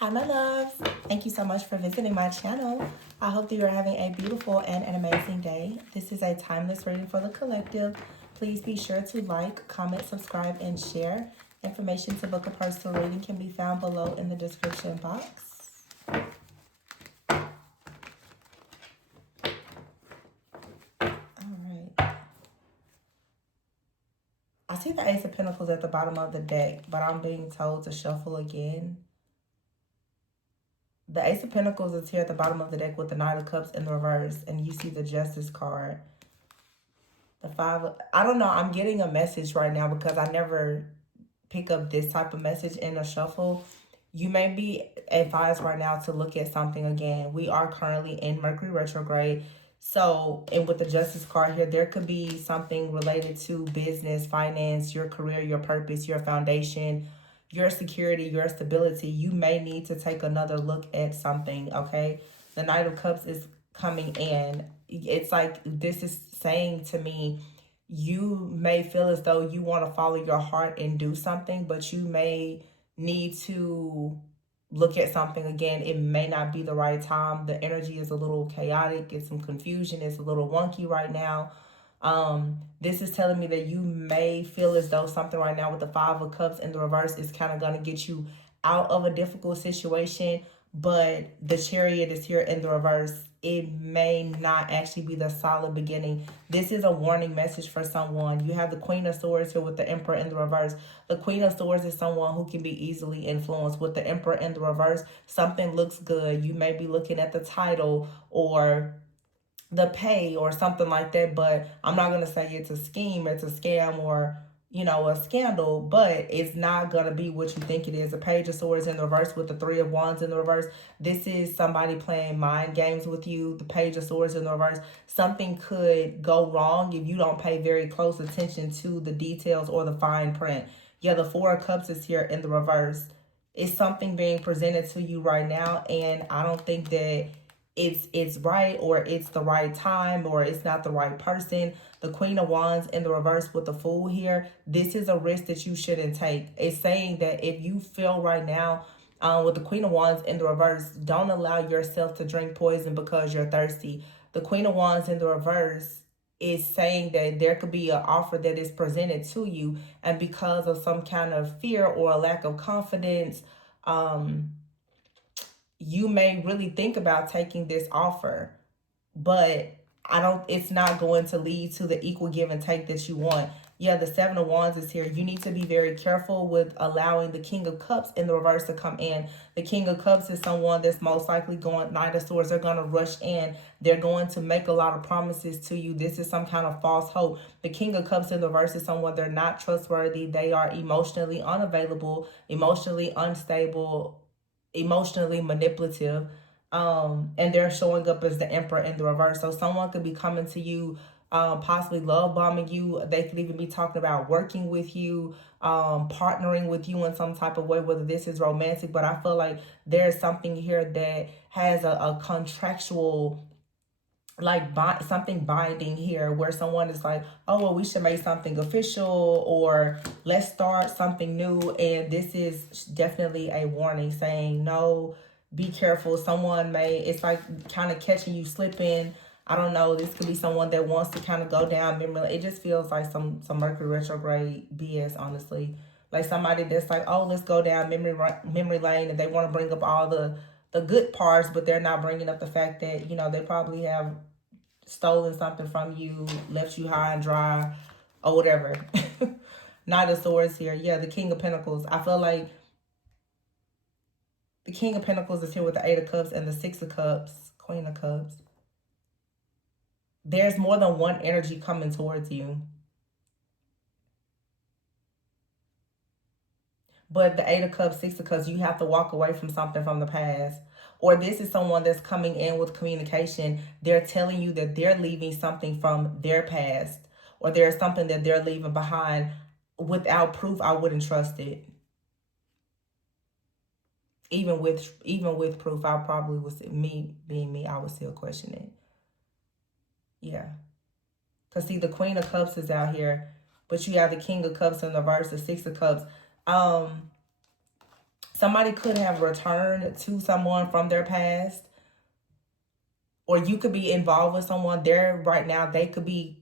Hi, my loves. Thank you so much for visiting my channel. I hope that you're having a beautiful and an amazing day. This is a timeless reading for the collective. Please be sure to like, comment, subscribe, and share. Information to book a personal reading can be found below in the description box. Alright. I see the Ace of Pentacles at the bottom of the deck, but I'm being told to shuffle again. The Ace of Pentacles is here at the bottom of the deck with the Knight of Cups in the reverse, and you see the Justice card. The I don't know, I'm getting a message right now because I never pick up this type of message in a shuffle. You may be advised right now to look at something again. We are currently in Mercury retrograde. So, and with the Justice card here, there could be something related to business, finance, your career, your purpose, your foundation, your security, your stability. You may need to take another look at something, okay? The Knight of Cups is coming in. It's like this is saying to me, you may feel as though you want to follow your heart and do something, but you may need to look at something again. It may not be the right time. The energy is a little chaotic. It's some confusion. It's a little wonky right now. This is telling me that you may feel as though something right now with the Five of Cups in the reverse is kind of going to get you out of a difficult situation, but the Chariot is here in the reverse. It may not actually be the solid beginning. This is a warning message for someone. You have the Queen of Swords here with the Emperor in the reverse. The Queen of Swords is someone who can be easily influenced. With the Emperor in the reverse, something looks good. You may be looking at the title or the pay or something like that, but I'm not going to say it's a scheme, it's a scam, or a scandal, but it's not going to be what you think it is. A Page of Swords in the reverse with the Three of Wands in the reverse. This is somebody playing mind games with you. The Page of Swords in the reverse. Something could go wrong if you don't pay very close attention to the details or the fine print. Yeah, the Four of Cups is here in the reverse. It's something being presented to you right now, and I don't think that it's right, or it's the right time, or it's not the right person. The Queen of Wands in the reverse with the Fool here. This is a risk that you shouldn't take. It's saying that if you feel right now with the Queen of Wands in the reverse, don't allow yourself to drink poison because you're thirsty. The Queen of Wands in the reverse is saying that there could be an offer that is presented to you, and because of some kind of fear or a lack of confidence, you may really think about taking this offer, but it's not going to lead to the equal give and take that you want. Yeah, the Seven of Wands is here. You need to be very careful with allowing the King of Cups in the reverse to come in. The King of Cups is someone that's most likely going, Knight of Swords, they're going to rush in. They're going to make a lot of promises to you. This is some kind of false hope. The King of Cups in the reverse is someone, they're not trustworthy. They are emotionally unavailable, emotionally unstable, emotionally manipulative, and they're showing up as the Emperor in the reverse. So someone could be coming to you, possibly love bombing you. They could even be talking about working with you, partnering with you in some type of way, whether this is romantic. But I feel like there's something here that has a contractual, like something binding here, where someone is like, oh well, we should make something official, or let's start something new. And this is definitely a warning saying, no, be careful. Someone may, it's like kind of catching you slipping. I don't know, this could be someone that wants to kind of go down memory lane. It just feels like some Mercury retrograde BS, honestly. Like somebody that's like, oh, let's go down memory lane, and they want to bring up all the good parts, but they're not bringing up the fact that, they probably have stolen something from you, left you high and dry, or whatever. Knight of Swords here. Yeah, the King of Pentacles. I feel like the King of Pentacles is here with the Eight of Cups and the Six of Cups, Queen of Cups. There's more than one energy coming towards you. But the Eight of Cups, Six of Cups, you have to walk away from something from the past. Or this is someone that's coming in with communication. They're telling you that they're leaving something from their past, or there's something that they're leaving behind. Without proof, I wouldn't trust it. Even with proof, I probably would, me being me, I would still question it. Yeah. Because see, the Queen of Cups is out here, but you have the King of Cups in the verse, the Six of Cups. Somebody could have returned to someone from their past, or you could be involved with someone there right now. They could be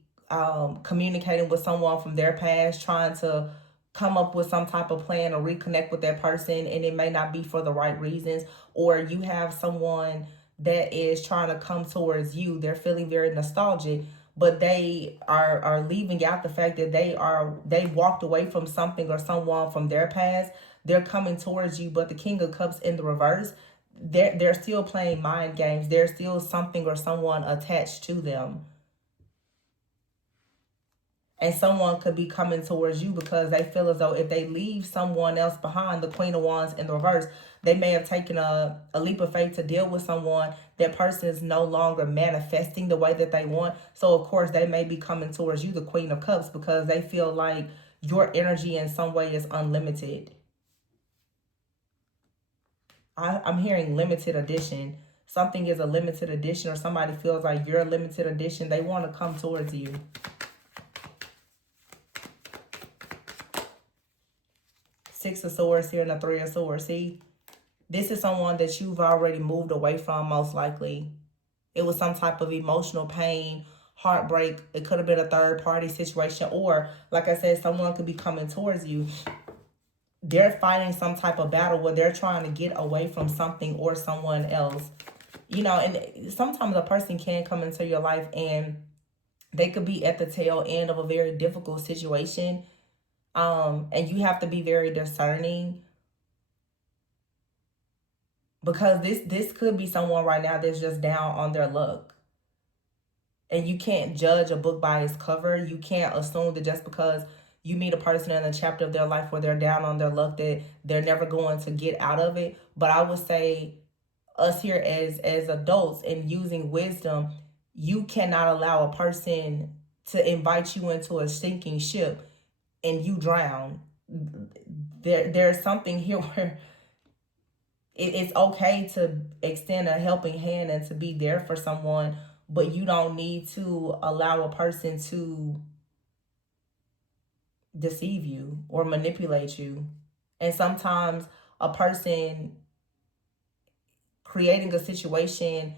communicating with someone from their past, trying to come up with some type of plan or reconnect with that person, and it may not be for the right reasons. Or you have someone that is trying to come towards you. They're feeling very nostalgic, but they are leaving out the fact that they walked away from something or someone from their past. They're coming towards you, but the King of Cups in the reverse, they're still playing mind games. There's still something or someone attached to them. And someone could be coming towards you because they feel as though if they leave someone else behind, the Queen of Wands in the reverse, they may have taken a leap of faith to deal with someone. That person is no longer manifesting the way that they want. So, of course, they may be coming towards you, the Queen of Cups, because they feel like your energy in some way is unlimited. I'm hearing limited edition. Something is a limited edition, or somebody feels like you're a limited edition. They want to come towards you. Six of Swords here and the Three of Swords. See, this is someone that you've already moved away from, most likely. It was some type of emotional pain, heartbreak. It could have been a third party situation, or like I said, someone could be coming towards you. They're fighting some type of battle where they're trying to get away from something or someone else. You know, and sometimes a person can come into your life and they could be at the tail end of a very difficult situation. And you have to be very discerning, because this could be someone right now that's just down on their luck. And you can't judge a book by its cover. You can't assume that just because you meet a person in a chapter of their life where they're down on their luck that they're never going to get out of it. But I would say us here as adults and using wisdom, you cannot allow a person to invite you into a sinking ship and you drown. There's something here where it's okay to extend a helping hand and to be there for someone, but you don't need to allow a person to deceive you or manipulate you. And sometimes a person creating a situation,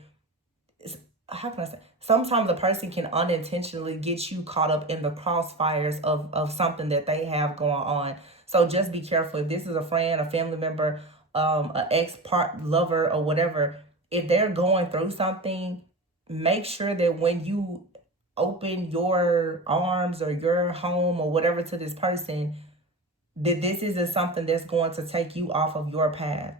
how can I say, sometimes a person can unintentionally get you caught up in the crossfires of something that they have going on. So just be careful. If this is a friend, a family member, an ex-part lover or whatever, if they're going through something, make sure that when you open your arms or your home or whatever to this person, that this isn't something that's going to take you off of your path.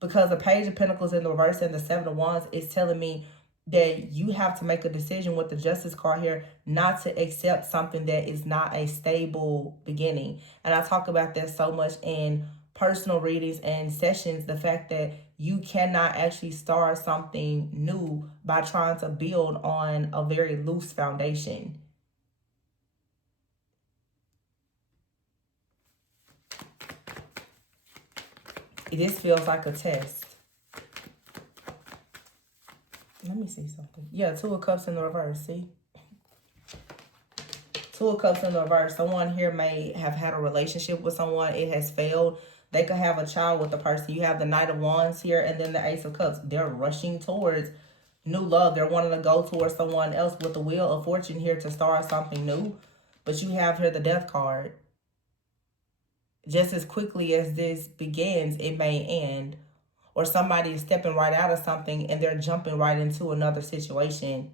Because the Page of Pentacles in the reverse and the Seven of Wands is telling me that you have to make a decision with the Justice card here not to accept something that is not a stable beginning. And I talk about that so much in personal readings and sessions, the fact that you cannot actually start something new by trying to build on a very loose foundation. This feels like a test. Let me see something. Yeah, Two of Cups in the reverse, see? Two of Cups in the reverse. Someone here may have had a relationship with someone. It has failed. They could have a child with the person. You have the Knight of Wands here and then the Ace of Cups. They're rushing towards new love. They're wanting to go towards someone else with the Wheel of Fortune here to start something new. But you have here the Death card. Just as quickly as this begins, it may end. Or somebody is stepping right out of something and they're jumping right into another situation.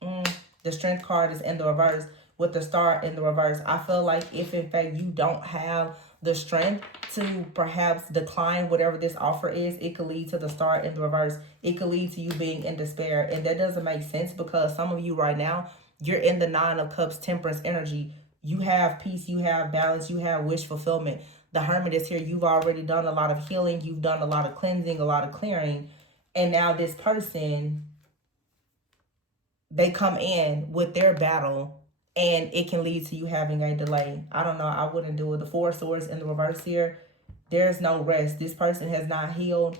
The Strength card is in the reverse with the Star in the reverse. I feel like if in fact you don't have the strength to perhaps decline whatever this offer is, it could lead to the Star in the reverse. It could lead to you being in despair. And that doesn't make sense because some of you right now, you're in the Nine of Cups Temperance energy. You have peace, you have balance, you have wish fulfillment. The Hermit is here. You've already done a lot of healing. You've done a lot of cleansing, a lot of clearing. And now this person, they come in with their battle and it can lead to you having a delay. I don't know. I wouldn't do it. The Four of Swords in the reverse here. There's no rest. This person has not healed.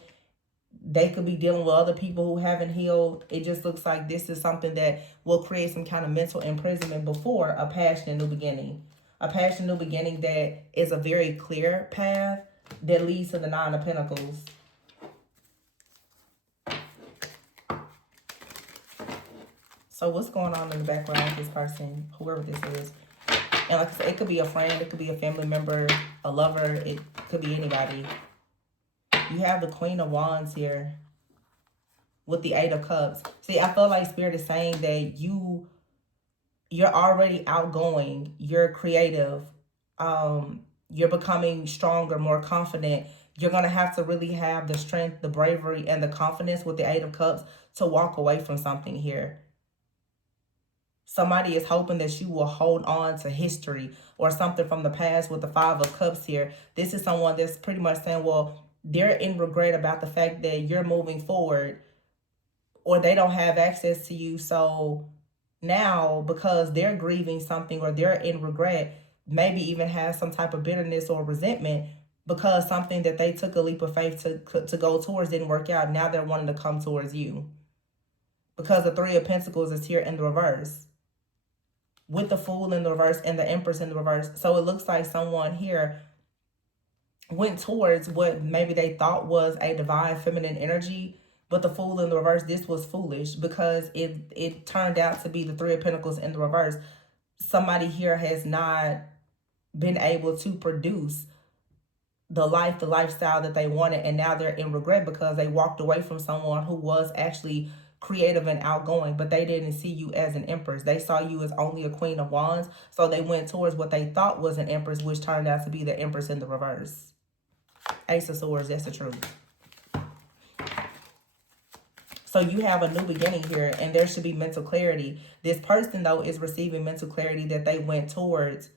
They could be dealing with other people who haven't healed. It just looks like this is something that will create some kind of mental imprisonment before a passionate new beginning. A passionate new beginning that is a very clear path. that leads to the Nine of Pentacles. So what's going on in the background with this person, whoever this is? And like I said, it could be a friend, it could be a family member, a lover, it could be anybody. You have the Queen of Wands here with the Eight of Cups. See, I feel like Spirit is saying that you're already outgoing, you're creative, you're becoming stronger, more confident. You're going to have to really have the strength, the bravery, and the confidence with the Eight of Cups to walk away from something here. Somebody is hoping that you will hold on to history or something from the past with the Five of Cups here. This is someone that's pretty much saying, well, they're in regret about the fact that you're moving forward, or they don't have access to you. So now, because they're grieving something or they're in regret, maybe even have some type of bitterness or resentment because something that they took a leap of faith to go towards didn't work out. Now they're wanting to come towards you. Because the Three of Pentacles is here in the reverse, with the Fool in the reverse and the Empress in the reverse. So it looks like someone here went towards what maybe they thought was a divine feminine energy, but the Fool in the reverse, this was foolish because it turned out to be the Three of Pentacles in the reverse. Somebody here has not been able to produce the lifestyle that they wanted, and now they're in regret because they walked away from someone who was actually creative and outgoing, but they didn't see you as an Empress. They saw you as only a Queen of Wands, so they went towards what they thought was an Empress, which turned out to be the Empress in the reverse. Ace of Swords, that's the truth. So you have a new beginning here, and there should be mental clarity. This person, though, is receiving mental clarity that they went towards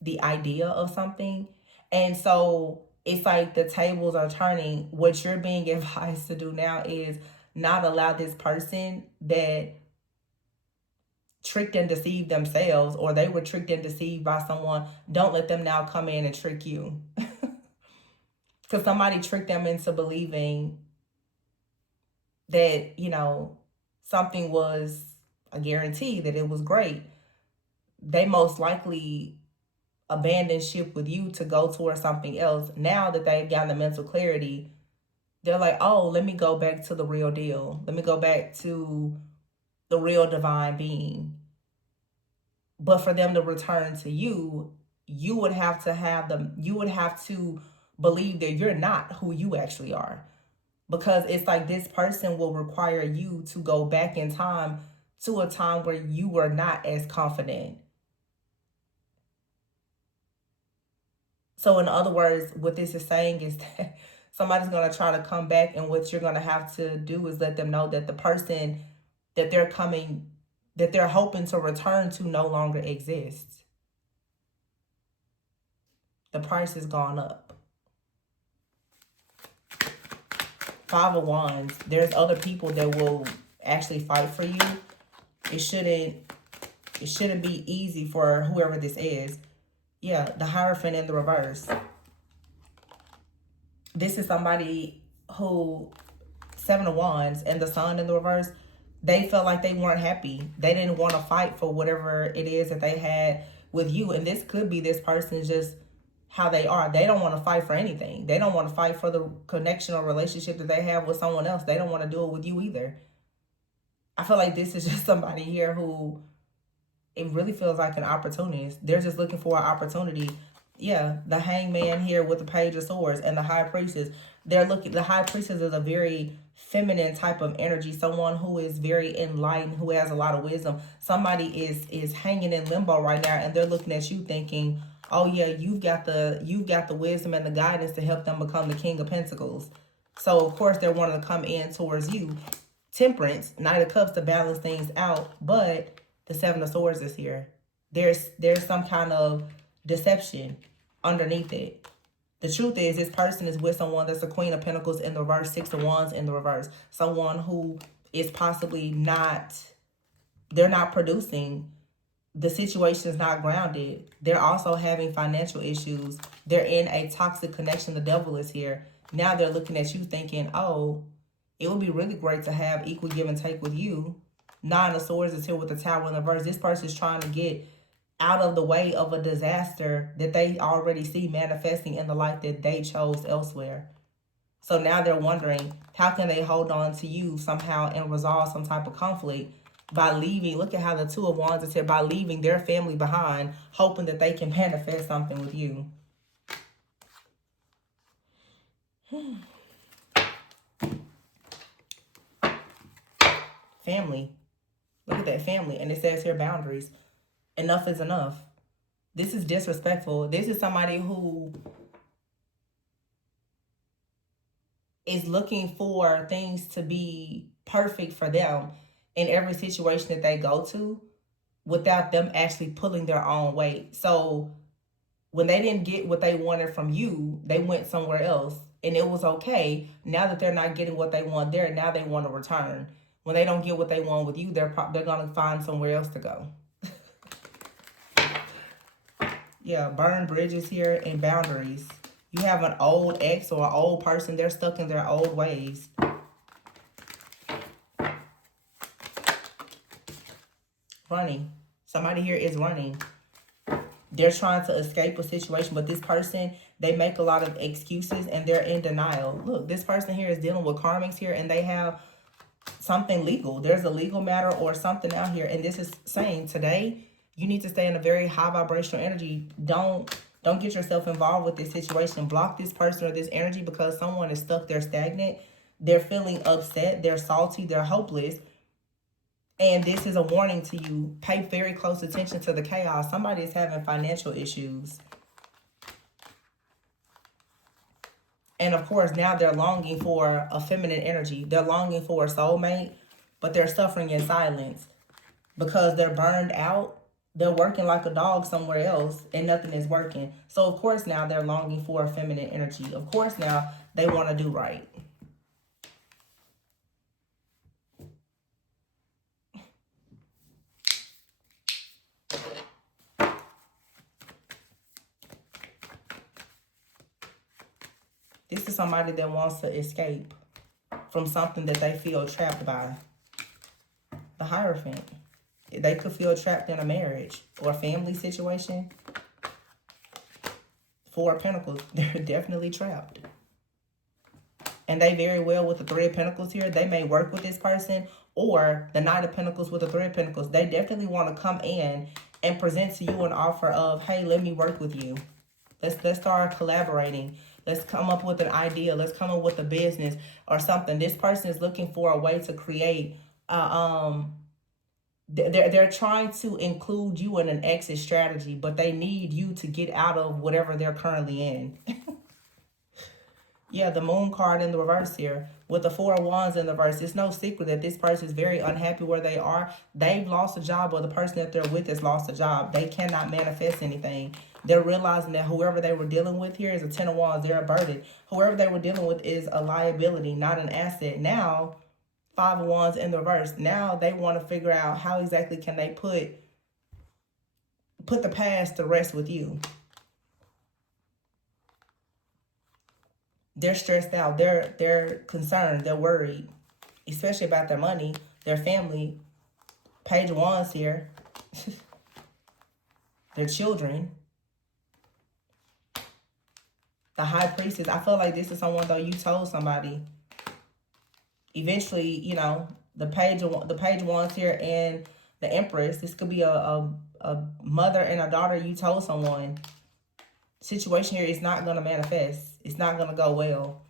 the idea of something. And so it's like the tables are turning. What you're being advised to do now is not allow this person that tricked and deceived themselves, or they were tricked and deceived by someone, don't let them now come in and trick you. Because somebody tricked them into believing that, you know, something was a guarantee, that it was great. They most likely abandoned ship with you to go towards something else. Now that they've gotten the mental clarity, they're like, oh, let me go back to the real deal. Let me go back to the real divine being. But for them to return to you, you would have to believe that you're not who you actually are. Because it's like this person will require you to go back in time to a time where you were not as confident. So in other words, what this is saying is that somebody's going to try to come back, and what you're going to have to do is let them know that the person that they're hoping to return to no longer exists. The price has gone up. Five of Wands. There's other people that will actually fight for you. It shouldn't be easy for whoever this is. Yeah, the Hierophant in the reverse. This is somebody who, Seven of Wands and the Sun in the reverse, they felt like they weren't happy. They didn't want to fight for whatever it is that they had with you. And this could be this person's just how they are. They don't want to fight for anything. They don't want to fight for the connection or relationship that they have with someone else. They don't want to do it with you either. I feel like this is just somebody here who, it really feels like an opportunist. They're just looking for an opportunity. Yeah, the Hangman here with the Page of Swords and the High Priestess. The High Priestess is a very feminine type of energy. Someone who is very enlightened, who has a lot of wisdom. Somebody is hanging in limbo right now, and they're looking at you thinking, oh yeah, you've got the wisdom and the guidance to help them become the King of Pentacles. So of course they're wanting to come in towards you. Temperance, Knight of Cups to balance things out, but the Seven of Swords is here. There's some kind of deception underneath it. The truth is, this person is with someone that's a Queen of Pentacles in the reverse, Six of Wands in the reverse. Someone who is possibly they're not producing. The situation is not grounded. They're also having financial issues. They're in a toxic connection. The Devil is here. Now they're looking at you thinking, oh, it would be really great to have equal give and take with you. Nine of Swords is here with the Tower in the reverse. This person is trying to get out of the way of a disaster that they already see manifesting in the life that they chose elsewhere. So now they're wondering, how can they hold on to you somehow and resolve some type of conflict by leaving? Look at how the Two of Wands is here, by leaving their family behind, hoping that they can manifest something with you. Family. Look at that, family. And it says here, boundaries. Enough is enough. This is disrespectful. This is somebody who is looking for things to be perfect for them in every situation that they go to without them actually pulling their own weight. So when they didn't get what they wanted from you, they went somewhere else and it was okay. Now that they're not getting what they want there, now they want to return. When they don't get what they want with you, they're going to find somewhere else to go. Yeah, burn bridges here and boundaries. You have an old ex or an old person, they're stuck in their old ways. Running. Somebody here is running. They're trying to escape a situation, but this person, they make a lot of excuses and they're in denial. Look, this person here is dealing with karmics here and they have something legal. There's a legal matter or something out here. And this is saying today, you need to stay in a very high vibrational energy. Don't get yourself involved with this situation. Block this person or this energy because someone is stuck. They're stagnant. They're feeling upset. They're salty. They're hopeless. And this is a warning to you. Pay very close attention to the chaos. Somebody is having financial issues. And of course, now they're longing for a feminine energy. They're longing for a soulmate, but they're suffering in silence because they're burned out. They're working like a dog somewhere else and nothing is working. So of course now they're longing for a feminine energy. Of course now they want to do right. This is somebody that wants to escape from something that they feel trapped by. The Hierophant. They could feel trapped in a marriage or a family situation. Four of Pentacles. They're definitely trapped. And they very well with the Three of Pentacles here. They may work with this person, or the Knight of Pentacles with the Three of Pentacles. They definitely want to come in and present to you an offer of, hey, let me work with you. Let's start collaborating. Let's come up with an idea. Let's come up with a business or something. This person is looking for a way to create they're trying to include you in an exit strategy, but they need you to get out of whatever they're currently in. Yeah, the Moon card in the reverse here with the Four of Wands in the reverse. It's no secret that this person is very unhappy where they are. They've lost a job, or the person that they're with has lost a job. They cannot manifest anything. They're realizing that whoever they were dealing with here is a Ten of Wands. They're a burden. Whoever they were dealing with is a liability, not an asset. Now, Five of Wands in the reverse. Now they want to figure out how exactly can they put the past to rest with you. They're stressed out. They're concerned. They're worried, especially about their money, their family. Page of Wands here. Their children. The High Priestess. I feel like this is someone, though, you told somebody. Eventually, you know, the Page of Wands here and the Empress. This could be a mother and a daughter. You told someone. Situation here is not going to manifest. It's not going to go well.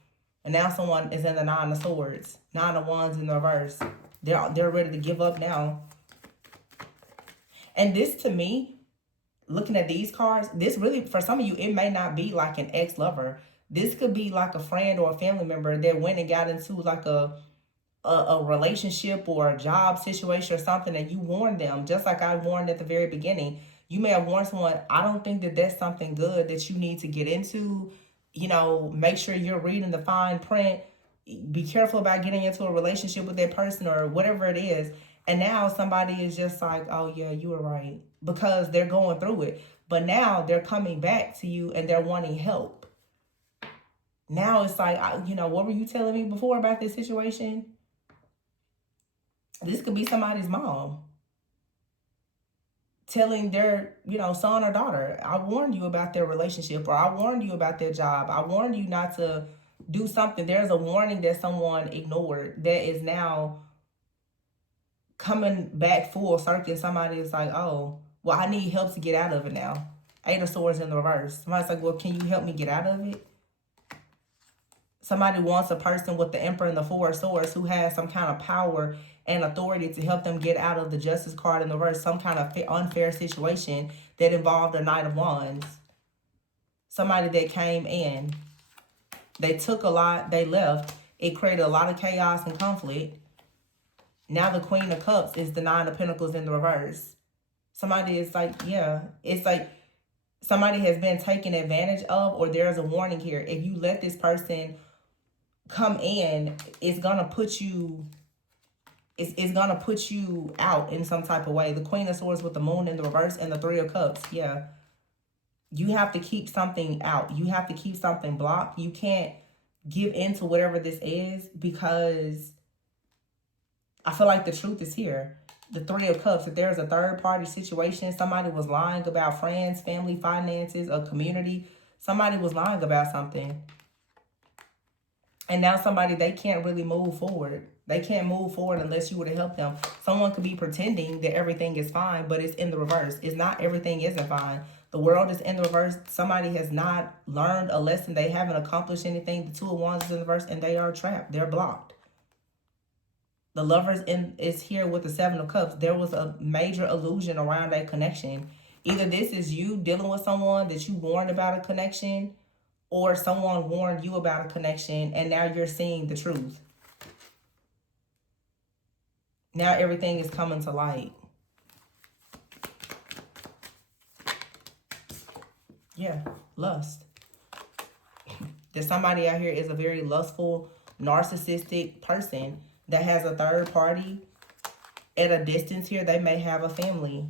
And now someone is in the Nine of Swords. Nine of Wands in the reverse. They're ready to give up now. And this, to me, looking at these cards, this really, for some of you, it may not be like an ex-lover. This could be like a friend or a family member that went and got into like a relationship or a job situation or something, and you warned them, just like I warned at the very beginning. You may have warned someone, I don't think that that's something good that you need to get into. You know, make sure you're reading the fine print. Be careful about getting into a relationship with that person or whatever it is. And now somebody is just like, oh yeah, you were right. Because they're going through it. But now they're coming back to you and they're wanting help. Now it's like, you know, what were you telling me before about this situation? This could be somebody's mom telling their, son or daughter, I warned you about their relationship, or I warned you about their job. I warned you not to do something. There's a warning that someone ignored that is now coming back full circle. Somebody is like, oh, well, I need help to get out of it now. Eight of Swords in the reverse. Somebody's like, well, can you help me get out of it? Somebody wants a person with the Emperor and the Four of Swords who has some kind of power and authority to help them get out of the Justice card in the reverse, some kind of unfair situation that involved the Knight of Wands. Somebody that came in. They took a lot, they left. It created a lot of chaos and conflict. Now the Queen of Cups is the Nine of Pentacles in the reverse. Somebody is like, yeah, it's like somebody has been taken advantage of, or there's a warning here. If you let this person come in, it's gonna put you, it's gonna put you out in some type of way. The Queen of Swords with the Moon in the reverse and the Three of Cups, yeah. You have to keep something out. You have to keep something blocked. You can't give into whatever this is, because I feel like the truth is here. The Three of Cups, if there's a third party situation, somebody was lying about friends, family, finances, a community. Somebody was lying about something. And now somebody, they can't really move forward. They can't move forward unless you were to help them. Someone could be pretending that everything is fine, but it's in the reverse. It's not, everything isn't fine. The world is in the reverse. Somebody has not learned a lesson. They haven't accomplished anything. The Two of Wands is in the reverse, and they are trapped. They're blocked. The Lovers is here with the Seven of Cups. There was a major illusion around a connection. Either this is you dealing with someone that you warned about a connection, or someone warned you about a connection, and now you're seeing the truth. Now everything is coming to light. Yeah, lust. There's somebody out here is a very lustful, narcissistic person that has a third party at a distance here. They may have a family.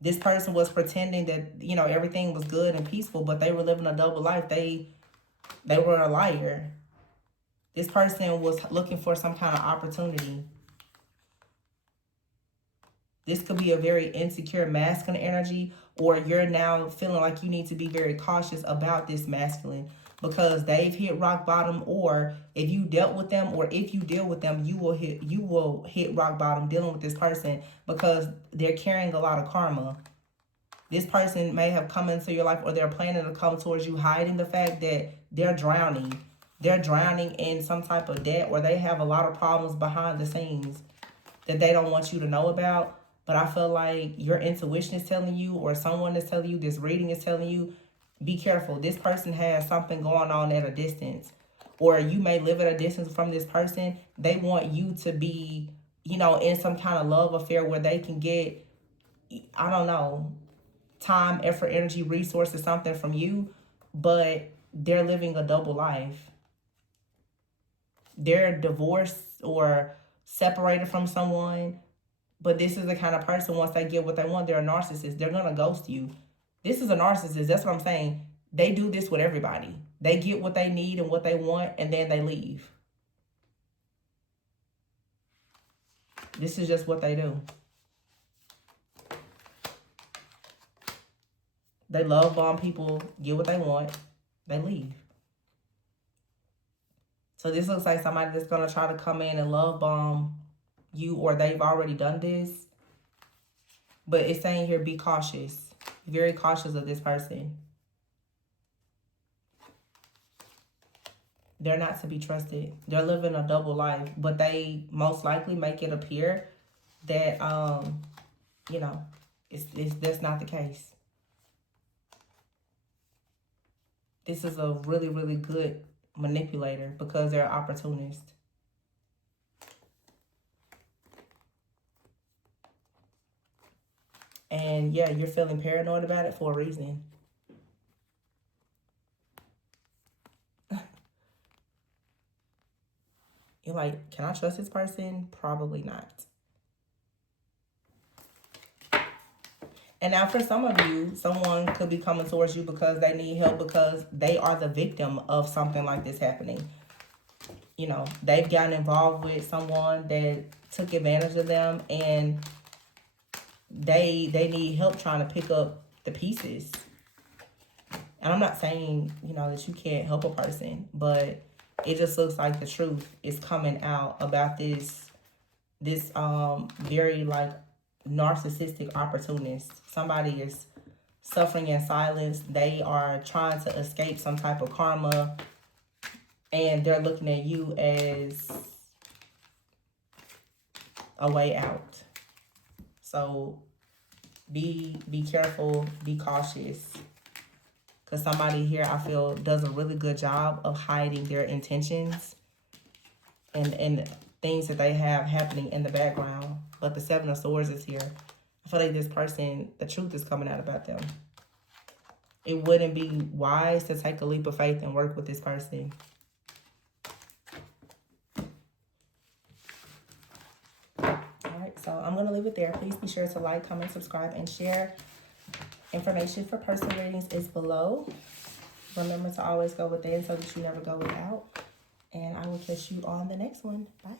This person was pretending that, everything was good and peaceful, but they were living a double life. They were a liar. This person was looking for some kind of opportunity. This could be a very insecure masculine energy, or you're now feeling like you need to be very cautious about this masculine because they've hit rock bottom, or if you dealt with them, or if you deal with them, you will hit rock bottom dealing with this person because they're carrying a lot of karma. This person may have come into your life, or they're planning to come towards you, hiding the fact that they're drowning. They're drowning in some type of debt, or they have a lot of problems behind the scenes that they don't want you to know about. But I feel like your intuition is telling you, or someone is telling you, this reading is telling you, be careful. This person has something going on at a distance. Or you may live at a distance from this person. They want you to be, in some kind of love affair where they can get, I don't know, time, effort, energy, resources, something from you. But they're living a double life. They're divorced or separated from someone. But this is the kind of person, once they get what they want, they're a narcissist. They're going to ghost you. This is a narcissist. That's what I'm saying. They do this with everybody. They get what they need and what they want, and then they leave. This is just what they do. They love bomb people, get what they want, they leave. So this looks like somebody that's going to try to come in and love bomb you, or they've already done this. But it's saying here, be cautious. Very cautious of this person. They're not to be trusted. They're living a double life, but they most likely make it appear that, that's not the case. This is a really, really good manipulator because they're an opportunist. And yeah, you're feeling paranoid about it for a reason. You're like, can I trust this person? Probably not. And now for some of you, someone could be coming towards you because they need help, because they are the victim of something like this happening. They've gotten involved with someone that took advantage of them, and they need help trying to pick up the pieces. And I'm not saying, you know, that you can't help a person, but it just looks like the truth is coming out about this very like narcissistic opportunist. Somebody is suffering in silence. They are trying to escape some type of karma, and they're looking at you as a way out. So be careful, be cautious. Because somebody here, I feel, does a really good job of hiding their intentions and things that they have happening in the background. But the Seven of Swords is here. I feel like this person, the truth is coming out about them. It wouldn't be wise to take a leap of faith and work with this person. Alright, so I'm going to leave it there. Please be sure to like, comment, subscribe, and share. Information for personal readings is below. Remember to always go within so that you never go without. And I will catch you on the next one. Bye.